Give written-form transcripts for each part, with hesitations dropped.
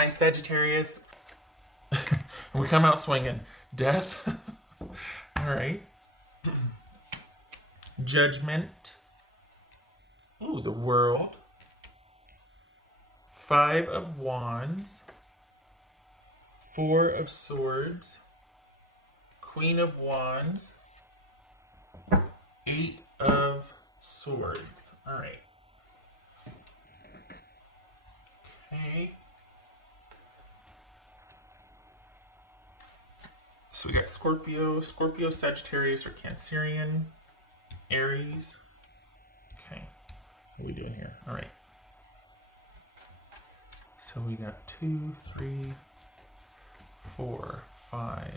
Hi, Sagittarius. We come out swinging. Death. All right. Judgment. Ooh, the World. 5 of Wands. 4 of Swords. Queen of Wands. 8 of Swords. All right. Okay. So we got Scorpio, Sagittarius, or Cancerian, Aries. Okay. What are we doing here? All right. So we got 2, 3, 4, 5.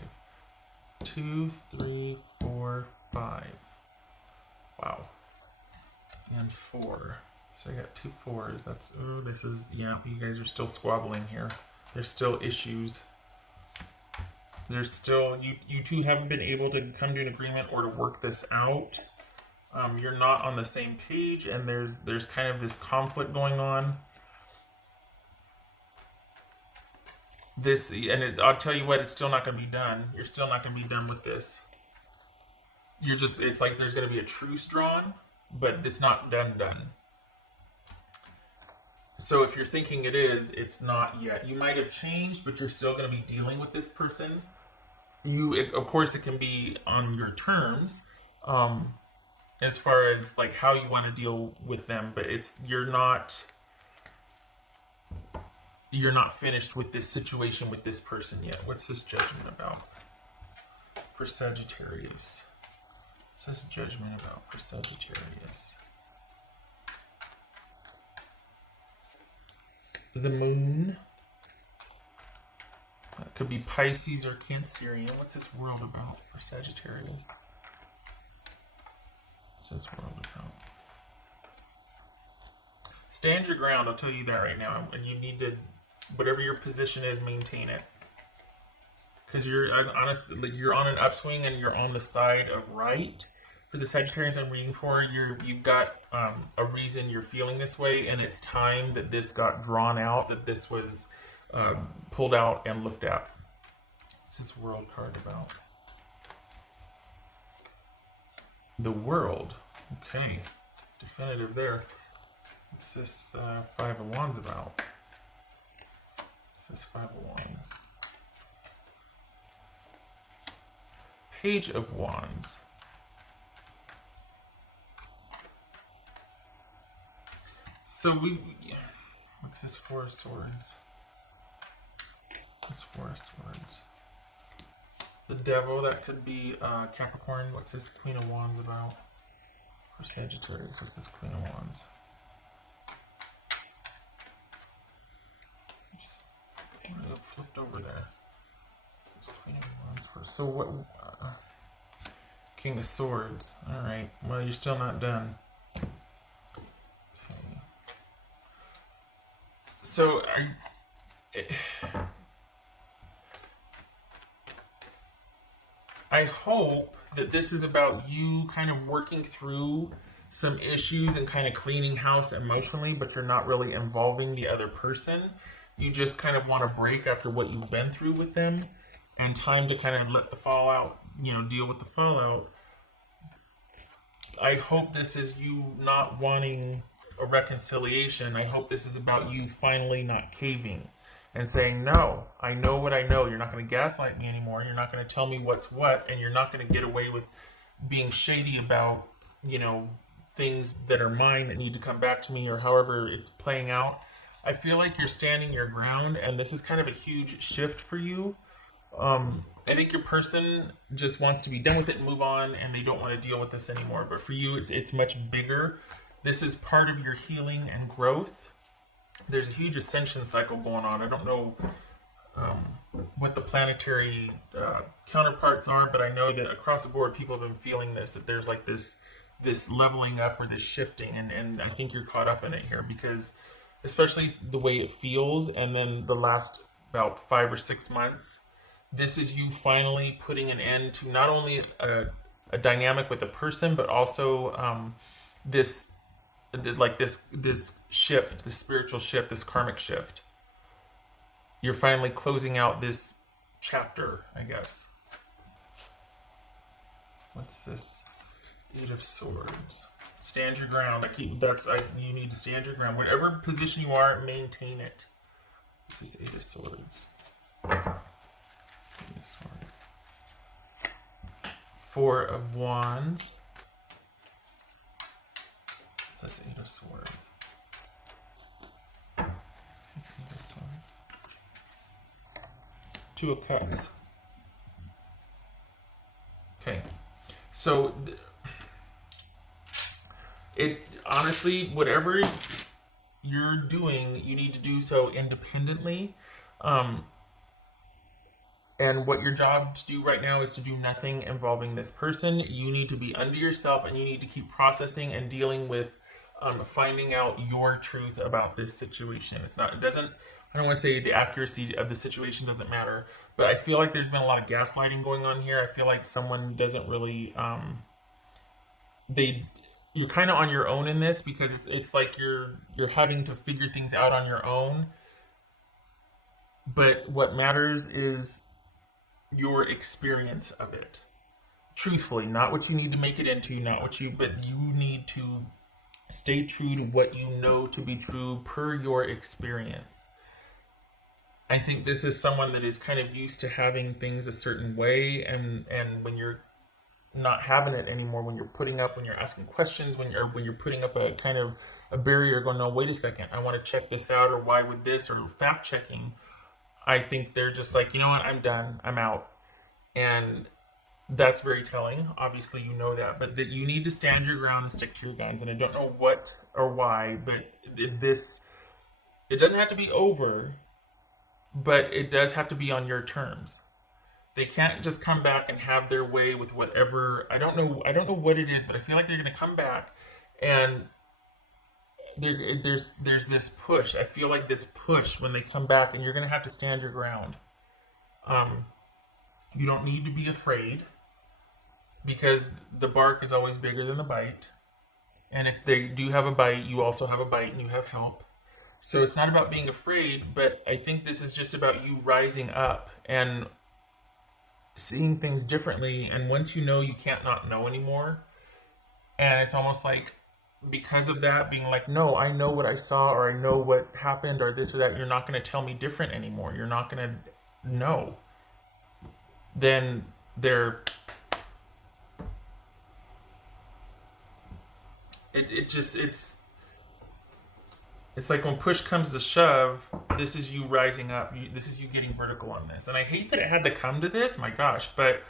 2, 3, 4, 5. Wow. And 4. So I got 2 4s. That's, oh, this is, yeah, you guys are still squabbling here. There's still issues. There's still, you two haven't been able to come to an agreement or to work this out. You're not on the same page, and there's kind of this conflict going on. I'll tell you what, it's still not going to be done. You're still not going to be done with this. It's like there's going to be a truce drawn, but it's not done. So if you're thinking it is, it's not yet. You might have changed, but you're still going to be dealing with this person. Of course, it can be on your terms, as far as like how you want to deal with them, but you're not finished with this situation with this person yet. What's this judgment about for Sagittarius? What's this judgment about for Sagittarius? The Moon. That could be Pisces or Cancerian. What's this world about for Sagittarius? What's this world about? Stand your ground, I'll tell you that right now. And you need to, whatever your position is, maintain it. Because you're on an upswing and you're on the side of right. For the Sagittarians I'm reading for, you've got a reason you're feeling this way, and it's time that this got drawn out, that this was pulled out and looked at. What's this World card about? The World. Okay. Definitive there. What's this 5 of Wands about? What's this 5 of Wands? Page of Wands. So what's this 4 of Swords? This 4 of Swords. The Devil, that could be Capricorn. What's this Queen of Wands about? For Sagittarius, what's this Queen of Wands? Oops. I flipped over there. This Queen of Wands for. So what? King of Swords. All right. Well, you're still not done. Okay. So I hope that this is about you kind of working through some issues and kind of cleaning house emotionally, but you're not really involving the other person. You just kind of want to break after what you've been through with them, and time to kind of let the fallout, deal with the fallout. I hope this is you not wanting a reconciliation. I hope this is about you finally not caving and saying, no, I know what I know. You're not going to gaslight me anymore. You're not going to tell me what's what, and you're not going to get away with being shady about, things that are mine that need to come back to me, or however it's playing out. I feel like you're standing your ground, and this is kind of a huge shift for you. I think your person just wants to be done with it and move on, and they don't want to deal with this anymore. But for you, it's much bigger. This is part of your healing and growth. There's a huge ascension cycle going on. I don't know what the planetary counterparts are, but I know that across the board, people have been feeling this, that there's like this leveling up or this shifting, and I think you're caught up in it here, because especially the way it feels, and then the last about 5 or 6 months, this is you finally putting an end to not only a dynamic with a person, but also this shift, this spiritual shift, this karmic shift. you're finally closing out this chapter, I guess. What's this? 8 of Swords. Stand your ground. You need to stand your ground. Whatever position you are, maintain it. This is 8 of Swords. 8 of Swords. 4 of Wands. That's 8 of Swords. 8 of Swords. 2 of Cups. Okay. So, it honestly, whatever you're doing, you need to do so independently. And what your job to do right now is to do nothing involving this person. You need to be under yourself, and you need to keep processing and dealing with finding out your truth about this situation. I don't want to say the accuracy of the situation doesn't matter, but I feel like there's been a lot of gaslighting going on here. I feel like someone doesn't really, you're kind of on your own in this, because it's like you're having to figure things out on your own. But what matters is your experience of it. Truthfully, not what you need to make it into, but you need to stay true to what you know to be true per your experience. I think this is someone that is kind of used to having things a certain way, and when you're not having it anymore, when you're asking questions, when you're putting up a kind of a barrier, going, no, wait a second, I want to check this out, or why would this, or fact checking. I think they're just like, you know what, I'm done, I'm out. And that's very telling. Obviously, you know that, but that you need to stand your ground and stick to your guns. And I don't know what or why, but it doesn't have to be over, but it does have to be on your terms. They can't just come back and have their way with whatever. I don't know what it is, but I feel like they're going to come back, and there's this push. I feel like this push when they come back, and you're going to have to stand your ground. You don't need to be afraid, because the bark is always bigger than the bite. And if they do have a bite, you also have a bite, and you have help. So it's not about being afraid, but I think this is just about you rising up and seeing things differently. And once you know, you can't not know anymore. And it's almost like, because of that, being like, no, I know what I saw, or I know what happened, or this or that. You're not going to tell me different anymore. You're not going to know. Then it's like when push comes to shove, this is you rising up. This is you getting vertical on this. And I hate that it had to come to this, my gosh, but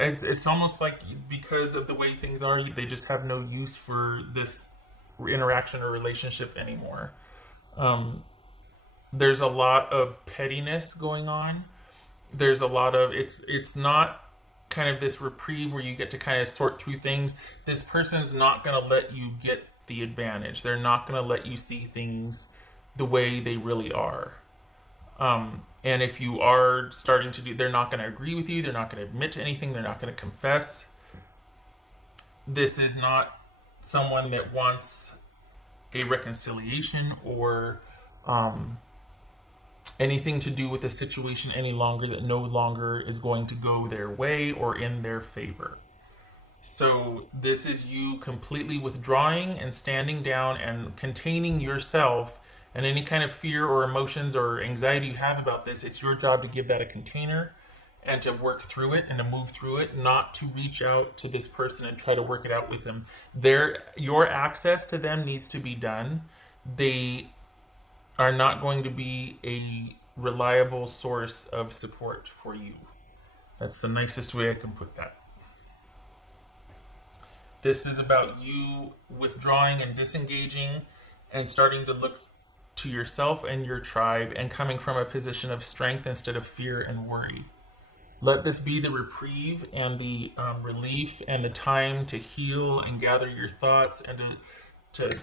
it's almost like, because of the way things are, they just have no use for this interaction or relationship anymore. There's a lot of pettiness going on. There's a lot of, it's not kind of this reprieve where you get to kind of sort through things. This person's not going to let you get the advantage. They're not going to let you see things the way they really are. And if you are starting to they're not going to agree with you. They're not going to admit to anything. They're not going to confess. This is not someone that wants a reconciliation or anything to do with the situation any longer, that no longer is going to go their way or in their favor. So this is you completely withdrawing and standing down and containing yourself, and any kind of fear or emotions or anxiety you have about this. It's your job to give that a container and to work through it and to move through it, not to reach out to this person and try to work it out with them. Your access to them needs to be done. They are not going to be a reliable source of support for you. That's the nicest way I can put that. This is about you withdrawing and disengaging and starting to look to yourself and your tribe, and coming from a position of strength instead of fear and worry. Let this be the reprieve and the relief and the time to heal and gather your thoughts, and to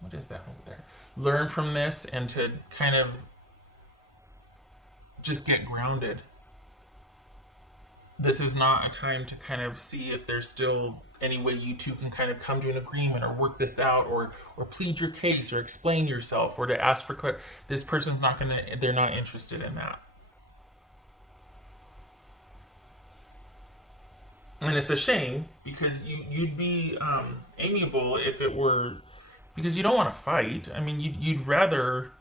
what is that over there? Learn from this, and to kind of just get grounded. this is not a time to kind of see if there's still any way you two can kind of come to an agreement or work this out, or plead your case or explain yourself or to ask for this person's not gonna, they're not interested in that. And it's a shame because you'd be amiable if it were, because you don't want to fight. I mean, you'd rather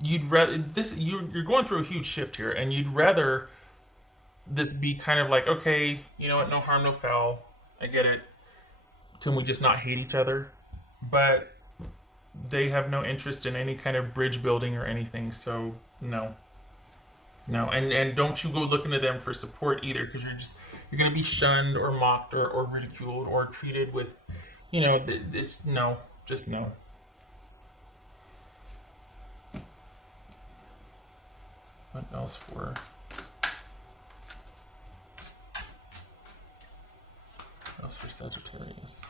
this, you're going through a huge shift here, and you'd rather this be kind of like, okay, you know what, no harm, no foul. I get it. Can we just not hate each other? But they have no interest in any kind of bridge building or anything. So no, no, and don't you go looking to them for support either, because you're gonna be shunned or mocked or ridiculed or treated with, this. No, just no. What else for? What else for Sagittarius?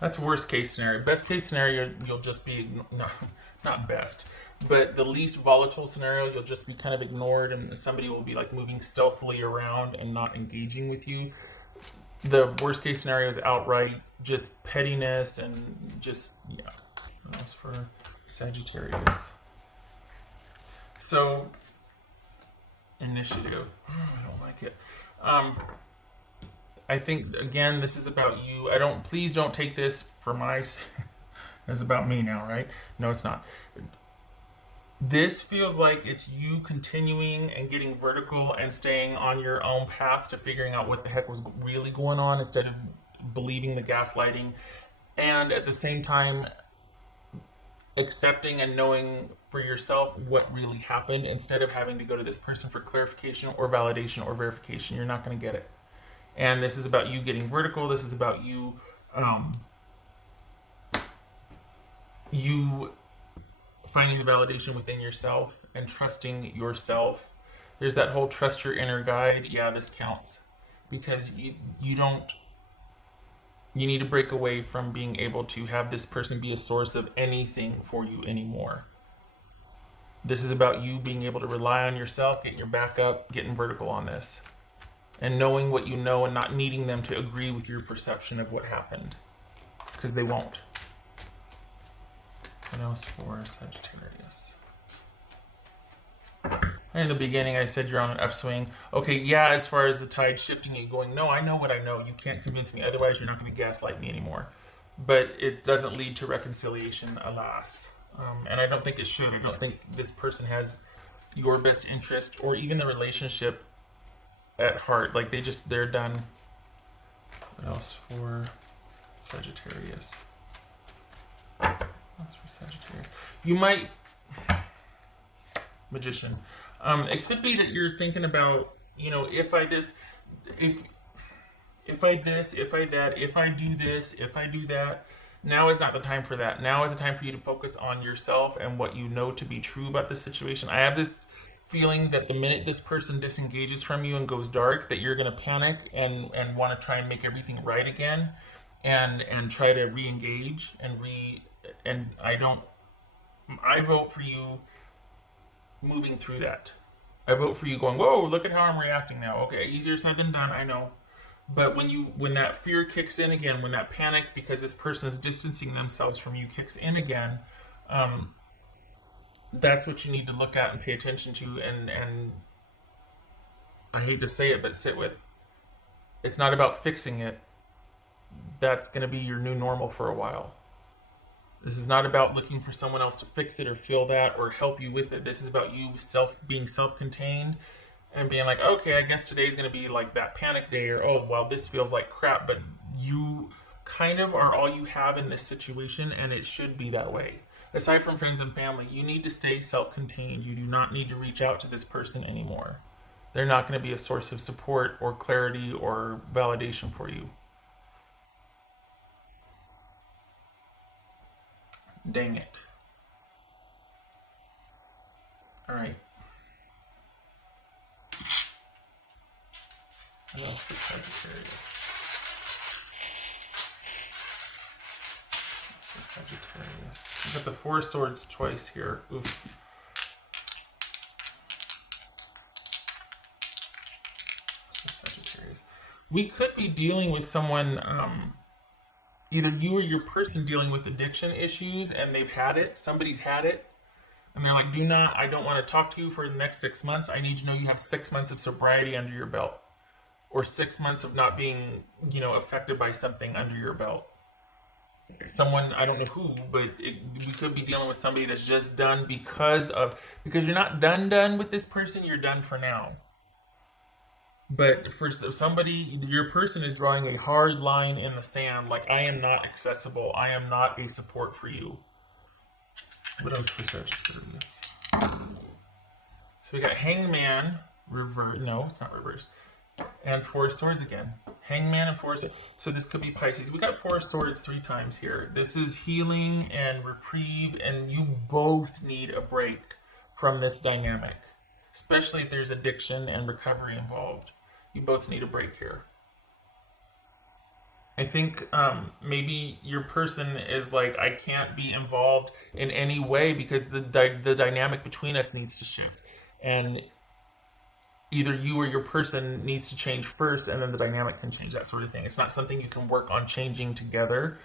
That's worst case scenario. Best case scenario, you'll just be not best, but the least volatile scenario, you'll just be kind of ignored, and somebody will be like moving stealthily around and not engaging with you. The worst case scenario is outright just pettiness and just, yeah. What else for Sagittarius? So initiative. I don't like it. I think again, this is about you. Please don't take this for my. It's about me now, right? No, it's not. This feels like it's you continuing and getting vertical and staying on your own path to figuring out what the heck was really going on instead of believing the gaslighting, and at the same time accepting and knowing for yourself what really happened instead of having to go to this person for clarification or validation or verification. You're not going to get it. And this is about you getting vertical. This is about you finding the validation within yourself and trusting yourself. There's that whole trust your inner guide. Yeah, this counts, because you don't. You need to break away from being able to have this person be a source of anything for you anymore. This is about you being able to rely on yourself, getting your back up, getting vertical on this, and knowing what you know and not needing them to agree with your perception of what happened, because they won't. What else for Sagittarius? And in the beginning, I said you're on an upswing. Okay, yeah, as far as the tide shifting, you going, no, I know what I know. You can't convince me. Otherwise, you're not going to gaslight me anymore. But it doesn't lead to reconciliation, alas. And I don't think it should. I don't think this person has your best interest or even the relationship at heart. Like, they're done. What else for Sagittarius? What else for Sagittarius? You might... Magician. It could be that you're thinking about, if I this, if I this, if I that, if I do this, if I do that. Now is not the time for that. Now is the time for you to focus on yourself and what you know to be true about the situation. I have this feeling that the minute this person disengages from you and goes dark, that you're going to panic and want to try and make everything right again, and try to re-engage and I vote for you moving through that. I vote for you going, whoa, look at how I'm reacting now. Okay, easier said than done, I know. But when that fear kicks in again, when that panic because this person is distancing themselves from you kicks in again, that's what you need to look at and pay attention to, and I hate to say it, but sit with. It's not about fixing it. That's going to be your new normal for a while. This is not about looking for someone else to fix it or feel that or help you with it. This is about you being self-contained and being like, okay, I guess today's going to be like that panic day, or, oh, well, this feels like crap, but you kind of are all you have in this situation, and it should be that way. Aside from friends and family, you need to stay self-contained. You do not need to reach out to this person anymore. They're not going to be a source of support or clarity or validation for you. Dang it. All right. What else for Sagittarius? Sagittarius. You got the Four of Swords twice here. Oof. We could be dealing with someone, either you or your person dealing with addiction issues, and they've had it. Somebody's had it, and they're like, I don't want to talk to you for the next 6 months. I need to know you have 6 months of sobriety under your belt, or 6 months of not being, affected by something under your belt. Someone, I don't know who, but we could be dealing with somebody that's just done because you're not done with this person. You're done for now. But for somebody, your person is drawing a hard line in the sand, like, I am not accessible. I am not a support for you. What else for Sagittarius? So we got Hangman, reverse. No, it's not reverse. And Four of Swords again. Hangman and Four of Swords. So this could be Pisces. We got Four of Swords 3 times here. This is healing and reprieve, and you both need a break from this dynamic, especially if there's addiction and recovery involved. You both need a break here. I think maybe your person is like, I can't be involved in any way because the dynamic between us needs to shift. And either you or your person needs to change first, and then the dynamic can change, that sort of thing. It's not something you can work on changing together.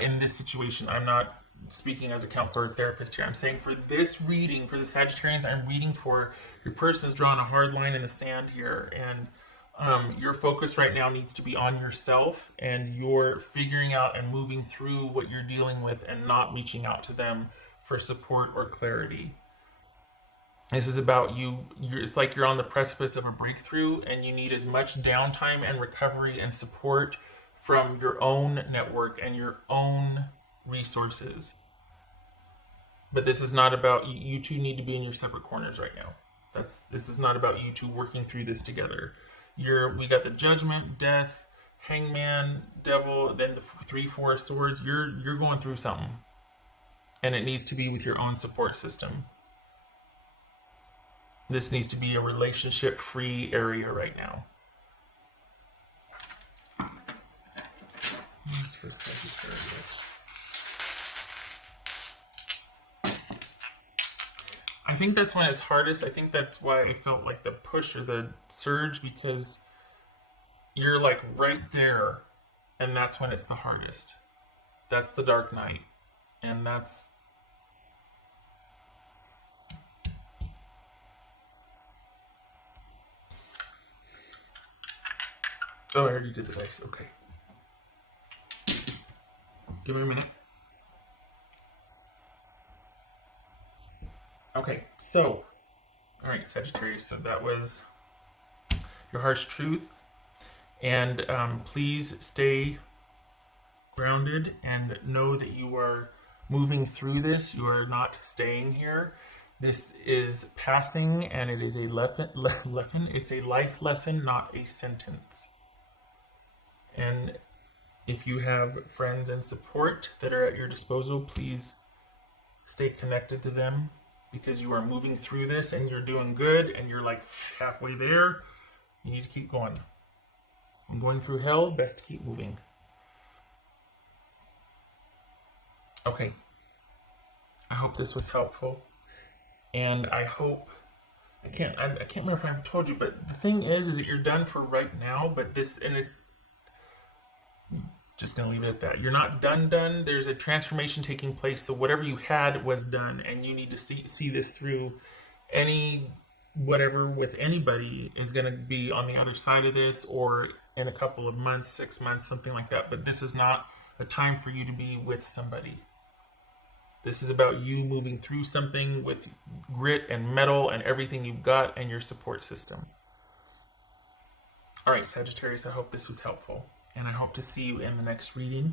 In this situation, I'm not speaking as a counselor or therapist here. I'm saying for this reading, for the Sagittarians, I'm reading for your person is drawing a hard line in the sand here, and your focus right now needs to be on yourself, and you're figuring out and moving through what you're dealing with and not reaching out to them for support or clarity. This is about you. It's like you're on the precipice of a breakthrough, and you need as much downtime and recovery and support from your own network and your own resources. But this is not about you two need to be in your separate corners right now. This is not about you two working through this together. We got the Judgment, Death, Hangman, Devil, then the 3, 4 Swords. You're going through something, and it needs to be with your own support system. This needs to be a relationship-free area right now. That's for Sagittarius. I think that's when it's hardest. I think that's why I felt like the push or the surge, because you're like right there, and that's when it's the hardest. That's the dark night, and that's... Oh, I already did the dice. Okay. Give me a minute. Okay, so, all right, Sagittarius, so that was your harsh truth, and please stay grounded and know that you are moving through this. You are not staying here. This is passing, and it is a lesson. It's a life lesson, not a sentence. And if you have friends and support that are at your disposal, please stay connected to them, because you are moving through this and you're doing good, and you're like halfway there. You need to keep going. When going through hell, best to keep moving. Okay. I hope this was helpful. And I hope, I can't remember if I ever told you, but the thing is that you're done for right now, but it's just gonna leave it at that. You're not done. There's a transformation taking place. So whatever you had was done, and you need to see this through. Whatever with anybody is gonna be on the other side of this, or in a couple of months, 6 months, something like that. But this is not a time for you to be with somebody. This is about you moving through something with grit and mettle and everything you've got and your support system. All right, Sagittarius, I hope this was helpful, and I hope to see you in the next reading.